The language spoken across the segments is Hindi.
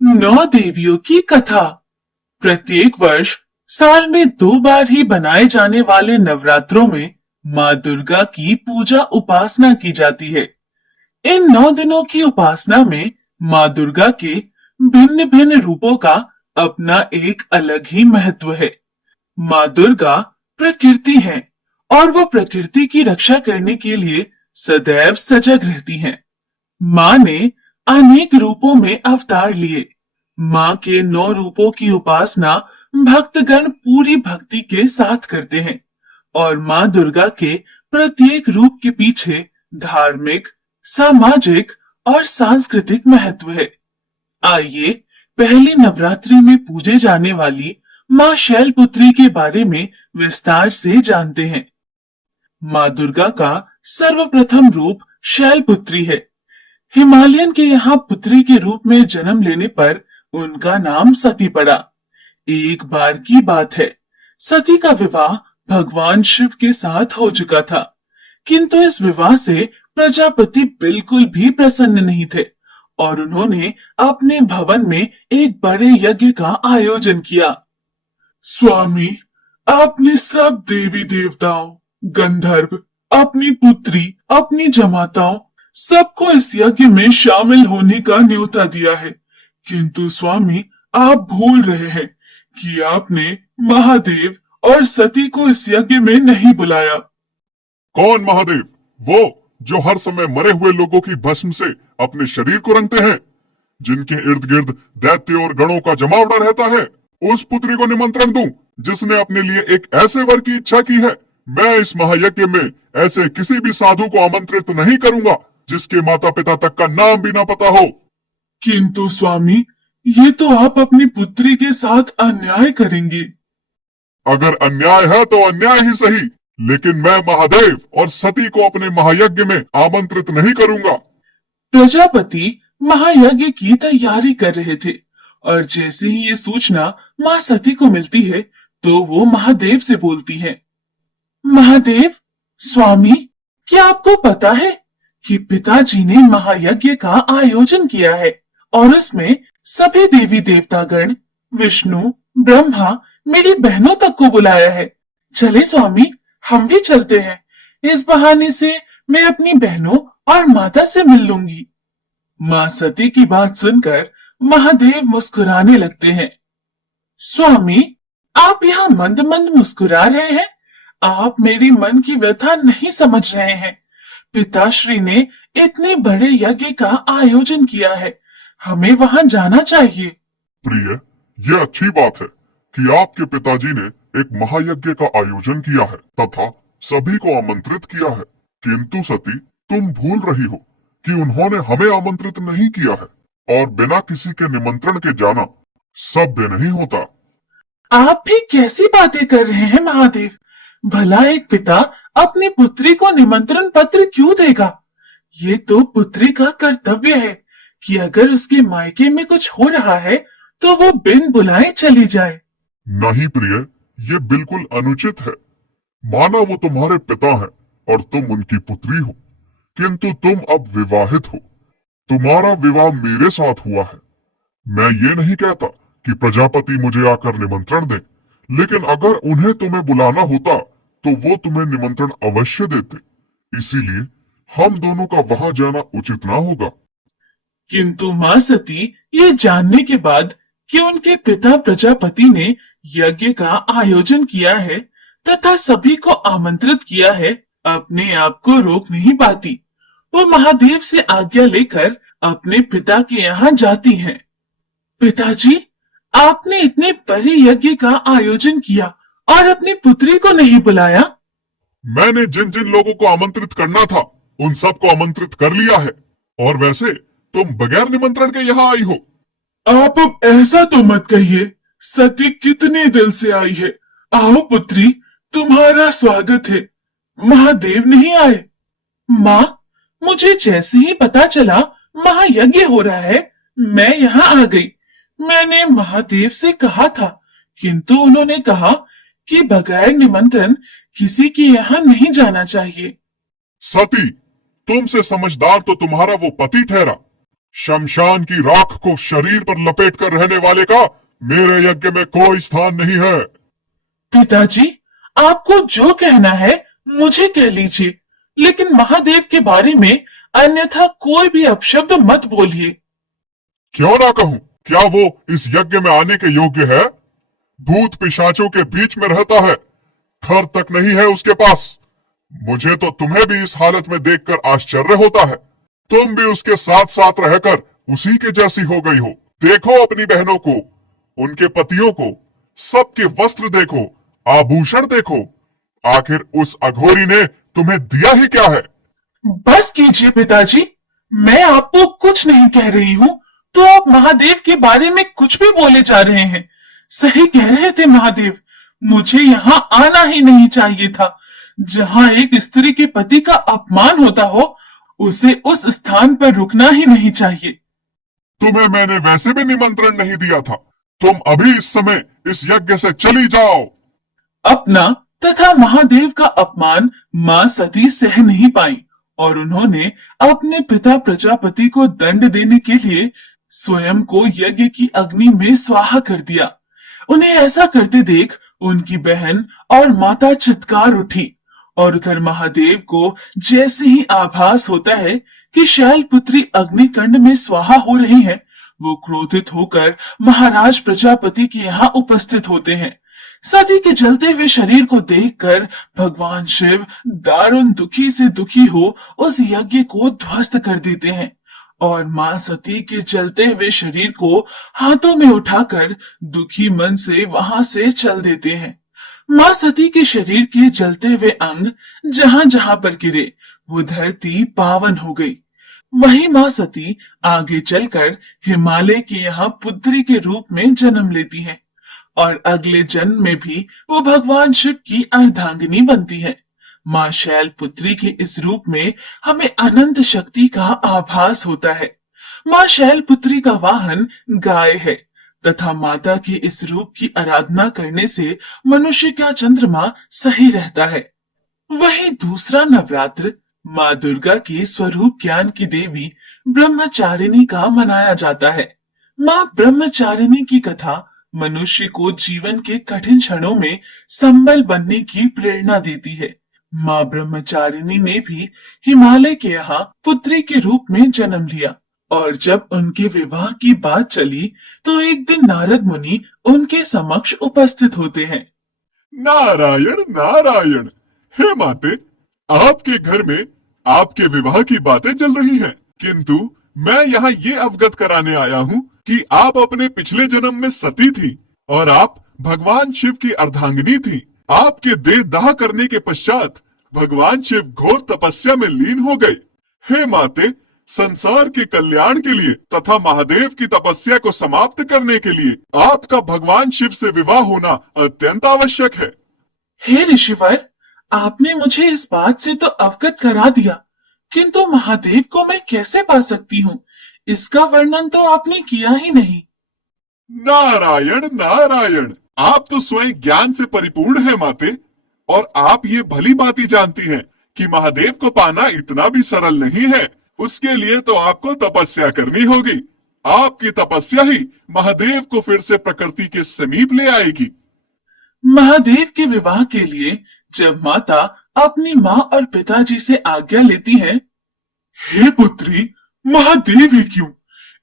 नौ देवियों की कथा। प्रत्येक वर्ष साल में 2 बार ही बनाए जाने वाले नवरात्रों में माँ दुर्गा की पूजा उपासना की जाती है। इन 9 दिनों की उपासना में माँ दुर्गा के भिन्न भिन्न रूपों का अपना एक अलग ही महत्व है। माँ दुर्गा प्रकृति है और वो प्रकृति की रक्षा करने के लिए सदैव सजग रहती हैं। माँ ने अनेक रूपों में अवतार लिए। माँ के 9 रूपों की उपासना भक्तगण पूरी भक्ति के साथ करते हैं और माँ दुर्गा के प्रत्येक रूप के पीछे धार्मिक, सामाजिक और सांस्कृतिक महत्व है। आइए पहली नवरात्रि में पूजे जाने वाली माँ शैलपुत्री के बारे में विस्तार से जानते हैं। माँ दुर्गा का सर्वप्रथम रूप शैलपुत्री है। हिमालयन के यहाँ पुत्री के रूप में जन्म लेने पर उनका नाम सती पड़ा। एक बार की बात है, सती का विवाह भगवान शिव के साथ हो चुका था, किंतु इस विवाह से प्रजापति बिल्कुल भी प्रसन्न नहीं थे और उन्होंने अपने भवन में एक बड़े यज्ञ का आयोजन किया। स्वामी, आपने सब देवी देवताओं, गंधर्व, अपनी पुत्री, अपनी जमाताओं सबको इस यज्ञ में शामिल होने का न्योता दिया है, किंतु स्वामी आप भूल रहे हैं कि आपने महादेव और सती को इस यज्ञ में नहीं बुलाया। कौन महादेव? वो जो हर समय मरे हुए लोगों की भस्म से अपने शरीर को रंगते हैं, जिनके इर्द गिर्द दैत्य और गणों का जमावड़ा रहता है। उस पुत्री को निमंत्रण दूं जिसने अपने लिए एक ऐसे वर की इच्छा की है। मैं इस महायज्ञ में ऐसे किसी भी साधु को आमंत्रित नहीं करूंगा जिसके माता पिता तक का नाम भी ना पता हो। किंतु स्वामी, ये तो आप अपनी पुत्री के साथ अन्याय करेंगे। अगर अन्याय है तो अन्याय ही सही, लेकिन मैं महादेव और सती को अपने महायज्ञ में आमंत्रित नहीं करूंगा। प्रजापति महायज्ञ की तैयारी कर रहे थे और जैसे ही ये सूचना माँ सती को मिलती है तो वो महादेव से बोलती है, महादेव, स्वामी, क्या आपको पता है कि पिताजी ने महायज्ञ का आयोजन किया है और उसमें सभी देवी देवतागण, विष्णु, ब्रह्मा, मेरी बहनों तक को बुलाया है। चले स्वामी, हम भी चलते हैं। इस बहाने से मैं अपनी बहनों और माता से मिल लूंगी। माँ सती की बात सुनकर महादेव मुस्कुराने लगते हैं। स्वामी, आप यहाँ मंद मंद मुस्कुरा रहे हैं। आप मेरी मन की व्यथा नहीं समझ रहे हैं। पिताश्री ने इतने बड़े यज्ञ का आयोजन किया है, हमें वहां जाना चाहिए। प्रिय, यह अच्छी बात है कि आपके पिताजी ने एक महायज्ञ का आयोजन किया है तथा सभी को आमंत्रित किया है, किंतु सती, तुम भूल रही हो कि उन्होंने हमें आमंत्रित नहीं किया है और बिना किसी के निमंत्रण के जाना सभ्य नहीं होता। आप भी कैसी बातें कर रहे हैं महादेव? भला एक पिता अपनी पुत्री को निमंत्रण पत्र क्यों देगा? ये तो पुत्री का कर्तव्य है कि अगर उसके मायके में कुछ हो रहा है तो वो बिन बुलाए चली जाए। नहीं प्रिय, ये बिल्कुल अनुचित है। माना वो तुम्हारे पिता हैं और तुम उनकी पुत्री हो, किंतु तुम अब विवाहित हो। तुम्हारा विवाह मेरे साथ हुआ है। मैं ये नहीं कहता कि प्रजापति मुझे आकर निमंत्रण दें, लेकिन अगर उन्हें तुम्हें बुलाना होता तो वो तुम्हें निमंत्रण अवश्य देते। इसीलिए हम दोनों का वहां जाना उचित ना होगा। किंतु माँ सती ये जानने के बाद कि उनके पिता प्रजापति ने यज्ञ का आयोजन किया है तथा सभी को आमंत्रित किया है, अपने आप को रोक नहीं पाती। वो महादेव से आज्ञा लेकर अपने पिता के यहाँ जाती हैं। पिताजी, आपने इतने बड़े यज्ञ का आयोजन किया और अपनी पुत्री को नहीं बुलाया। मैंने जिन जिन लोगों को आमंत्रित करना था उन सबको आमंत्रित कर लिया है, और वैसे तुम बगैर निमंत्रण के यहाँ आई हो। आप अब ऐसा तो मत कहिए। सती कितने दिल से आई है। आओ पुत्री, तुम्हारा स्वागत है। महादेव नहीं आए? माँ, मुझे जैसे ही पता चला महायज्ञ हो रहा है, मैं यहाँ आ गई। मैंने महादेव से कहा था, किंतु उन्होंने कहा कि बगैर निमंत्रण किसी के यहाँ नहीं जाना चाहिए। सती, तुमसे समझदार तो तुम्हारा वो पति ठहरा शमशान की राख को शरीर पर लपेट कर रहने वाले का मेरे यज्ञ में कोई स्थान नहीं है। पिताजी, आपको जो कहना है मुझे कह लीजिए, लेकिन महादेव के बारे में अन्यथा कोई भी अपशब्द मत बोलिए। क्यों ना कहूं? क्या वो इस यज्ञ में आने के योग्य है? भूत पिशाचों के बीच में रहता है, घर तक नहीं है उसके पास। मुझे तो तुम्हें भी इस हालत में देखकर आश्चर्य होता है। तुम भी उसके साथ साथ रहकर उसी के जैसी हो गई हो। देखो अपनी बहनों को, उनके पतियों को, सबके वस्त्र देखो, आभूषण देखो। आखिर उस अघोरी ने तुम्हें दिया ही क्या है? बस कीजिए पिताजी, मैं आपको कुछ नहीं कह रही हूँ, तो आप महादेव के बारे में कुछ भी बोले जा रहे हैं। सही कह रहे थे महादेव, मुझे यहाँ आना ही नहीं चाहिए था। जहाँ एक स्त्री के पति का अपमान होता हो, उसे उस स्थान पर रुकना ही नहीं चाहिए। तुम्हें मैंने वैसे भी निमंत्रण नहीं दिया था। तुम अभी इस समय इस यज्ञ से चली जाओ। अपना तथा महादेव का अपमान मां सती सह नहीं पाई और उन्होंने अपने पिता प्रजापति को दंड देने के लिए स्वयं को यज्ञ की अग्नि में स्वाहा कर दिया। उन्हें ऐसा करते देख उनकी बहन और माता चित्कार उठी और उधर महादेव को जैसे ही आभास होता है कि शैलपुत्री अग्निकंड में स्वाहा हो रही हैं, वो क्रोधित होकर महाराज प्रजापति के यहाँ उपस्थित होते हैं। सती के जलते हुए शरीर को देखकर भगवान शिव दारुण दुखी से दुखी हो उस यज्ञ को ध्वस्त कर देते हैं और मां सती के जलते हुए शरीर को हाथों में उठाकर दुखी मन से वहां से चल देते हैं। मां सती के शरीर के जलते हुए अंग जहां जहां पर गिरे वो धरती पावन हो गई। वही मां सती आगे चलकर हिमालय के यहाँ पुत्री के रूप में जन्म लेती हैं और अगले जन्म में भी वो भगवान शिव की अर्धांगिनी बनती है। मां शैलपुत्री के इस रूप में हमें अनंत शक्ति का आभास होता है। मां शैलपुत्री का वाहन गाय है तथा माता के इस रूप की आराधना करने से मनुष्य का चंद्रमा सही रहता है। वही दूसरा नवरात्र माँ दुर्गा के स्वरूप ज्ञान की देवी ब्रह्मचारिणी का मनाया जाता है। माँ ब्रह्मचारिणी की कथा मनुष्य को जीवन के कठिन क्षणों में संबल बनने की प्रेरणा देती है। माँ ब्रह्मचारिणी ने भी हिमालय के यहाँ पुत्री के रूप में जन्म लिया और जब उनके विवाह की बात चली तो एक दिन नारद मुनि उनके समक्ष उपस्थित होते हैं। नारायण नारायण। हे माते, आपके घर में आपके विवाह की बातें चल रही हैं, किंतु मैं यहाँ ये अवगत कराने आया हूँ कि आप अपने पिछले जन्म में सती थी और आप भगवान शिव की अर्धांगिनी थी। आपके देह दाह करने के पश्चात भगवान शिव घोर तपस्या में लीन हो गए। हे माते, संसार के कल्याण के लिए तथा महादेव की तपस्या को समाप्त करने के लिए आपका भगवान शिव से विवाह होना अत्यंत आवश्यक है। हे ऋषिवर, आपने मुझे इस बात से तो अवगत करा दिया, किंतु महादेव को मैं कैसे पा सकती हूँ, इसका वर्णन तो आपने किया ही नहीं। नारायण नारायण। आप तो स्वयं ज्ञान से परिपूर्ण है माते, और आप ये भली बात जानती हैं कि महादेव को पाना इतना भी सरल नहीं है। उसके लिए तो आपको तपस्या करनी होगी। आपकी तपस्या ही महादेव को फिर से प्रकृति के समीप ले आएगी। महादेव के विवाह के लिए जब माता अपनी माँ और पिताजी से आज्ञा लेती है, हे पुत्री, महादेव ही क्यों,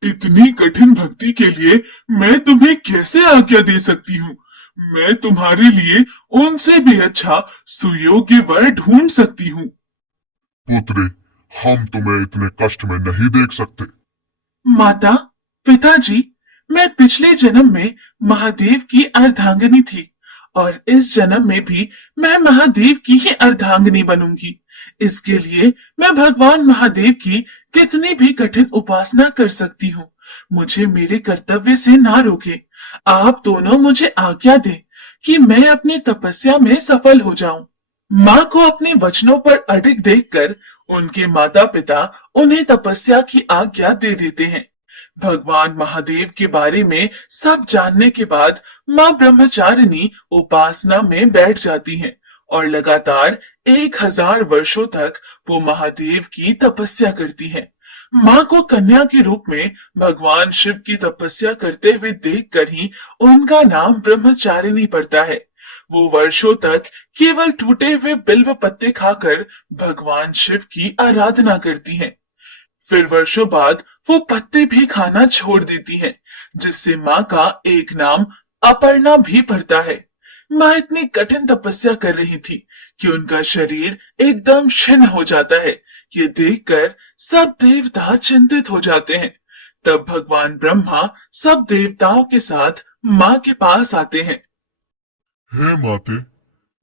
इतनी कठिन भक्ति के लिए मैं तुम्हें कैसे आज्ञा दे सकती हूँ। मैं तुम्हारे लिए उनसे भी अच्छा सुयोग्य वर ढूंढ सकती हूँ। पुत्री, हम तुम्हें इतने कष्ट में नहीं देख सकते। माता, पिताजी, मैं पिछले जन्म में महादेव की अर्धांगिनी थी और इस जन्म में भी मैं महादेव की ही अर्धांगिनी बनूंगी। इसके लिए मैं भगवान महादेव की कितनी भी कठिन उपासना कर सकती हूँ। मुझे मेरे कर्तव्य से ना रोके। आप दोनों मुझे आज्ञा दें कि मैं अपनी तपस्या में सफल हो जाऊं। माँ को अपने वचनों पर अडिग देखकर उनके माता पिता उन्हें तपस्या की आज्ञा दे देते हैं। भगवान महादेव के बारे में सब जानने के बाद माँ ब्रह्मचारिणी उपासना में बैठ जाती हैं और लगातार 1000 वर्षों तक वो महादेव की तपस्या करती हैं। माँ को कन्या के रूप में भगवान शिव की तपस्या करते हुए देखकर ही उनका नाम ब्रह्मचारिणी पड़ता है। वो वर्षों तक केवल टूटे हुए बिल्व पत्ते खाकर भगवान शिव की आराधना करती हैं। फिर वर्षों बाद वो पत्ते भी खाना छोड़ देती हैं, जिससे माँ का एक नाम अपर्णा भी पड़ता है। माँ इतनी कठिन तपस्या कर रही थी कि उनका शरीर एकदम क्षीण हो जाता है। ये देखकर सब देवता चिंतित हो जाते हैं। तब भगवान ब्रह्मा सब देवताओं के साथ माँ के पास आते हैं। हे माते,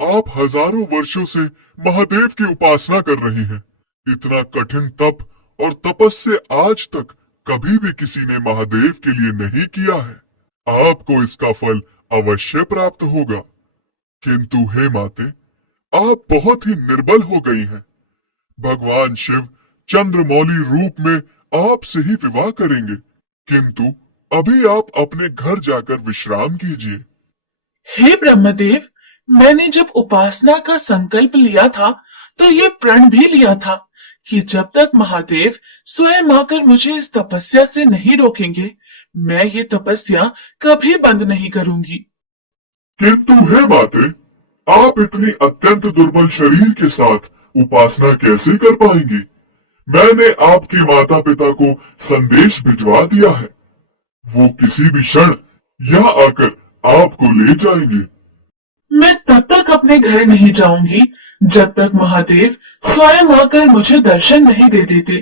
आप हजारों वर्षों से महादेव की उपासना कर रही हैं। इतना कठिन तप और तपस्या आज तक कभी भी किसी ने महादेव के लिए नहीं किया है। आपको इसका फल अवश्य प्राप्त होगा। किंतु हे माते, आप बहुत ही निर्बल हो गई हैं। भगवान शिव चंद्रमौली रूप में आपसे ही विवाह करेंगे, किंतु अभी आप अपने घर जाकर विश्राम कीजिए। हे ब्रह्मदेव, मैंने जब उपासना का संकल्प लिया था तो ये प्रण भी लिया था कि जब तक महादेव स्वयं आकर मुझे इस तपस्या से नहीं रोकेंगे, मैं ये तपस्या कभी बंद नहीं करूंगी। किंतु हे माते, आप इतनी अत्यंत दुर्बल शरीर के साथ उपासना कैसे कर पाएंगी? मैंने आपके माता पिता को संदेश भिजवा दिया है। वो किसी भी क्षण यहाँ आकर आपको ले जाएंगे। मैं तब तक अपने घर नहीं जाऊंगी जब तक महादेव स्वयं आकर मुझे दर्शन नहीं दे देते।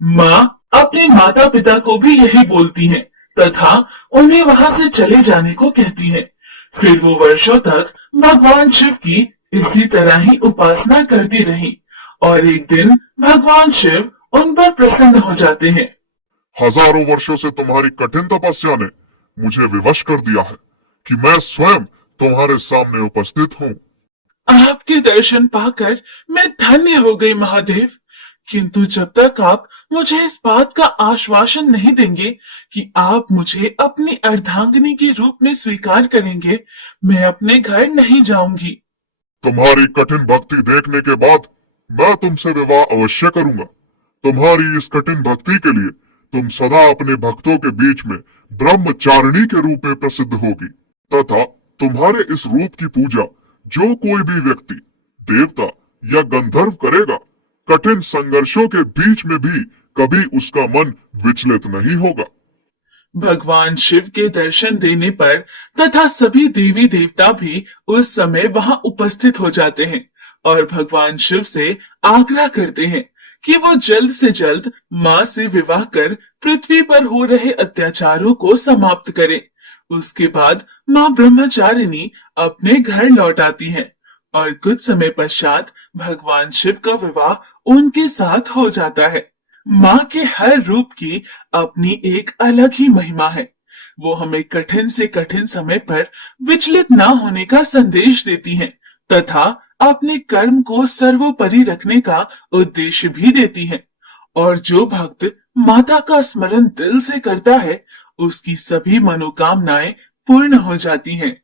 माँ अपने माता पिता को भी यही बोलती हैं तथा उन्हें वहां से चले जाने को कहती हैं। फिर वो वर्षों तक भगवान शिव की इसी तरह ही उपासना करती रही और एक दिन भगवान शिव उन पर प्रसन्न हो जाते हैं। हजारों वर्षों से तुम्हारी कठिन तपस्या ने मुझे विवश कर दिया है कि मैं स्वयं तुम्हारे सामने उपस्थित हूँ। आपके दर्शन पाकर मैं धन्य हो गई महादेव, किंतु जब तक आप मुझे इस बात का आश्वासन नहीं देंगे कि आप मुझे अपनी अर्धांगिनी के रूप में स्वीकार करेंगे, मैं अपने घर नहीं जाऊंगी। तुम्हारी कठिन भक्ति देखने के बाद मैं तुमसे विवाह अवश्य करूंगा। तुम्हारी इस कठिन भक्ति के लिए तुम सदा अपने भक्तों के बीच में ब्रह्मचारिणी के रूप में प्रसिद्ध होगी तथा तुम्हारे इस रूप की पूजा जो कोई भी व्यक्ति, देवता या गंधर्व करेगा, कठिन संघर्षों के बीच में भी कभी उसका मन विचलित नहीं होगा। भगवान शिव के दर्शन देने पर तथा सभी देवी देवता भी उस समय वहां उपस्थित हो जाते हैं और भगवान शिव से आग्रह करते हैं कि वो जल्द से जल्द माँ से विवाह कर पृथ्वी पर हो रहे अत्याचारों को समाप्त करें। उसके बाद माँ ब्रह्मचारिणी अपने घर लौट आती हैं और कुछ समय पश्चात भगवान शिव का विवाह उनके साथ हो जाता है। माँ के हर रूप की अपनी एक अलग ही महिमा है। वो हमें कठिन से कठिन समय पर विचलित न होने का संदेश देती हैं तथा अपने कर्म को सर्वोपरि रखने का उद्देश्य भी देती हैं। और जो भक्त माता का स्मरण दिल से करता है, उसकी सभी मनोकामनाएं पूर्ण हो जाती हैं।